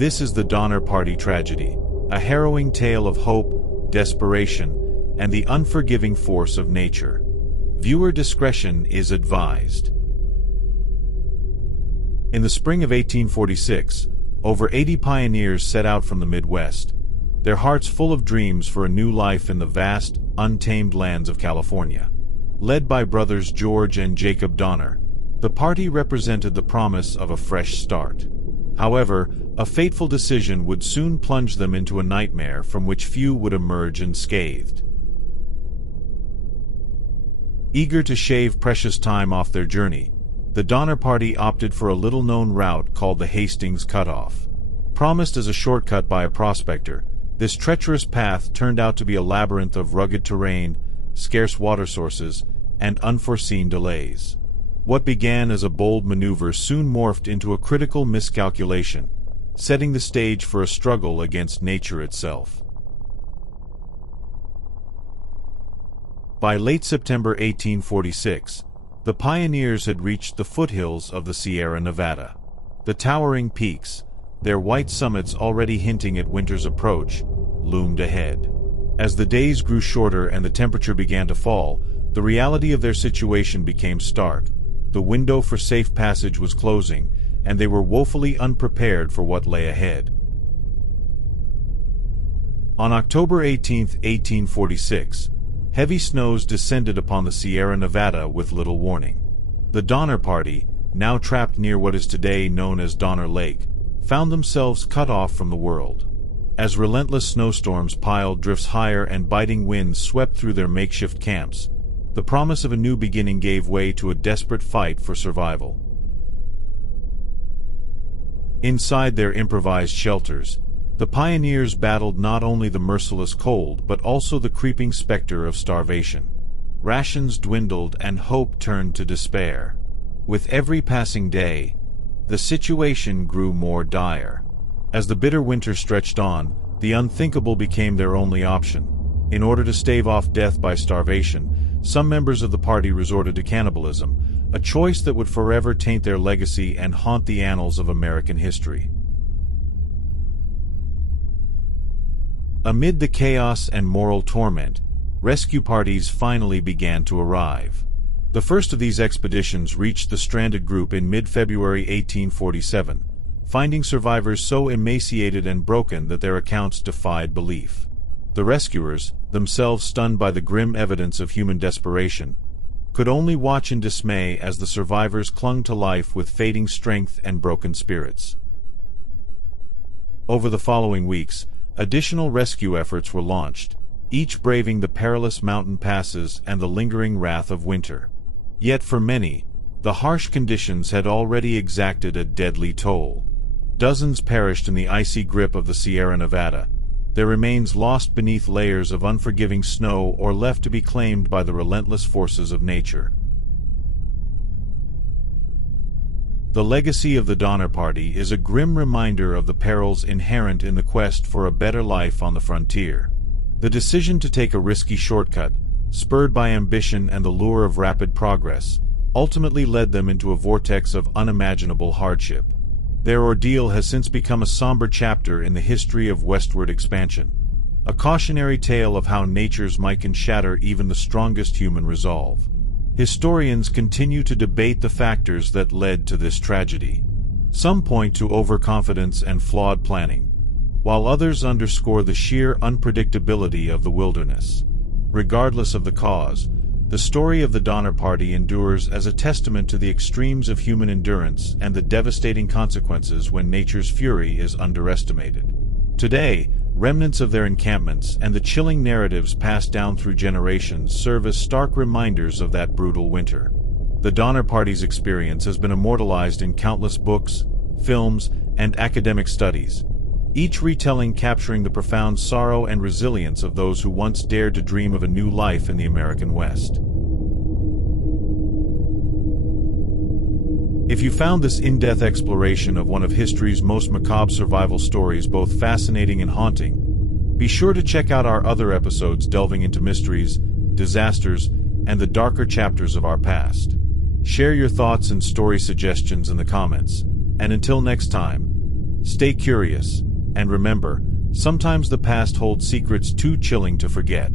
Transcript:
This is the Donner Party tragedy, a harrowing tale of hope, desperation, and the unforgiving force of nature. Viewer discretion is advised. In the spring of 1846, over 80 pioneers set out from the Midwest, their hearts full of dreams for a new life in the vast, untamed lands of California. Led by brothers George and Jacob Donner, the party represented the promise of a fresh start. However, a fateful decision would soon plunge them into a nightmare from which few would emerge unscathed. Eager to shave precious time off their journey, the Donner Party opted for a little-known route called the Hastings Cutoff. Promised as a shortcut by a prospector, this treacherous path turned out to be a labyrinth of rugged terrain, scarce water sources, and unforeseen delays. What began as a bold maneuver soon morphed into a critical miscalculation, setting the stage for a struggle against nature itself. By late September 1846, the pioneers had reached the foothills of the Sierra Nevada. The towering peaks, their white summits already hinting at winter's approach, loomed ahead. As the days grew shorter and the temperature began to fall, the reality of their situation became stark. The window for safe passage was closing, and they were woefully unprepared for what lay ahead. On October 18, 1846, heavy snows descended upon the Sierra Nevada with little warning. The Donner Party, now trapped near what is today known as Donner Lake, found themselves cut off from the world. As relentless snowstorms piled drifts higher and biting winds swept through their makeshift camps, the promise of a new beginning gave way to a desperate fight for survival. Inside their improvised shelters, the pioneers battled not only the merciless cold but also the creeping specter of starvation. Rations dwindled and hope turned to despair. With every passing day, the situation grew more dire. As the bitter winter stretched on, the unthinkable became their only option. In order to stave off death by starvation, some members of the party resorted to cannibalism, a choice that would forever taint their legacy and haunt the annals of American history. Amid the chaos and moral torment, rescue parties finally began to arrive. The first of these expeditions reached the stranded group in mid-February 1847, finding survivors so emaciated and broken that their accounts defied belief. The rescuers, themselves stunned by the grim evidence of human desperation, could only watch in dismay as the survivors clung to life with fading strength and broken spirits. Over the following weeks, additional rescue efforts were launched, each braving the perilous mountain passes and the lingering wrath of winter. Yet for many, the harsh conditions had already exacted a deadly toll. Dozens perished in the icy grip of the Sierra Nevada, their remains lost beneath layers of unforgiving snow or left to be claimed by the relentless forces of nature. The legacy of the Donner Party is a grim reminder of the perils inherent in the quest for a better life on the frontier. The decision to take a risky shortcut, spurred by ambition and the lure of rapid progress, ultimately led them into a vortex of unimaginable hardship. Their ordeal has since become a somber chapter in the history of westward expansion, a cautionary tale of how nature's might can shatter even the strongest human resolve. Historians continue to debate the factors that led to this tragedy. Some point to overconfidence and flawed planning, while others underscore the sheer unpredictability of the wilderness. Regardless of the cause, the story of the Donner Party endures as a testament to the extremes of human endurance and the devastating consequences when nature's fury is underestimated. Today, remnants of their encampments and the chilling narratives passed down through generations serve as stark reminders of that brutal winter. The Donner Party's experience has been immortalized in countless books, films, and academic studies, each retelling capturing the profound sorrow and resilience of those who once dared to dream of a new life in the American West. If you found this in-depth exploration of one of history's most macabre survival stories both fascinating and haunting, be sure to check out our other episodes delving into mysteries, disasters, and the darker chapters of our past. Share your thoughts and story suggestions in the comments, and until next time, Stay curious, and remember, sometimes the past holds secrets too chilling to forget.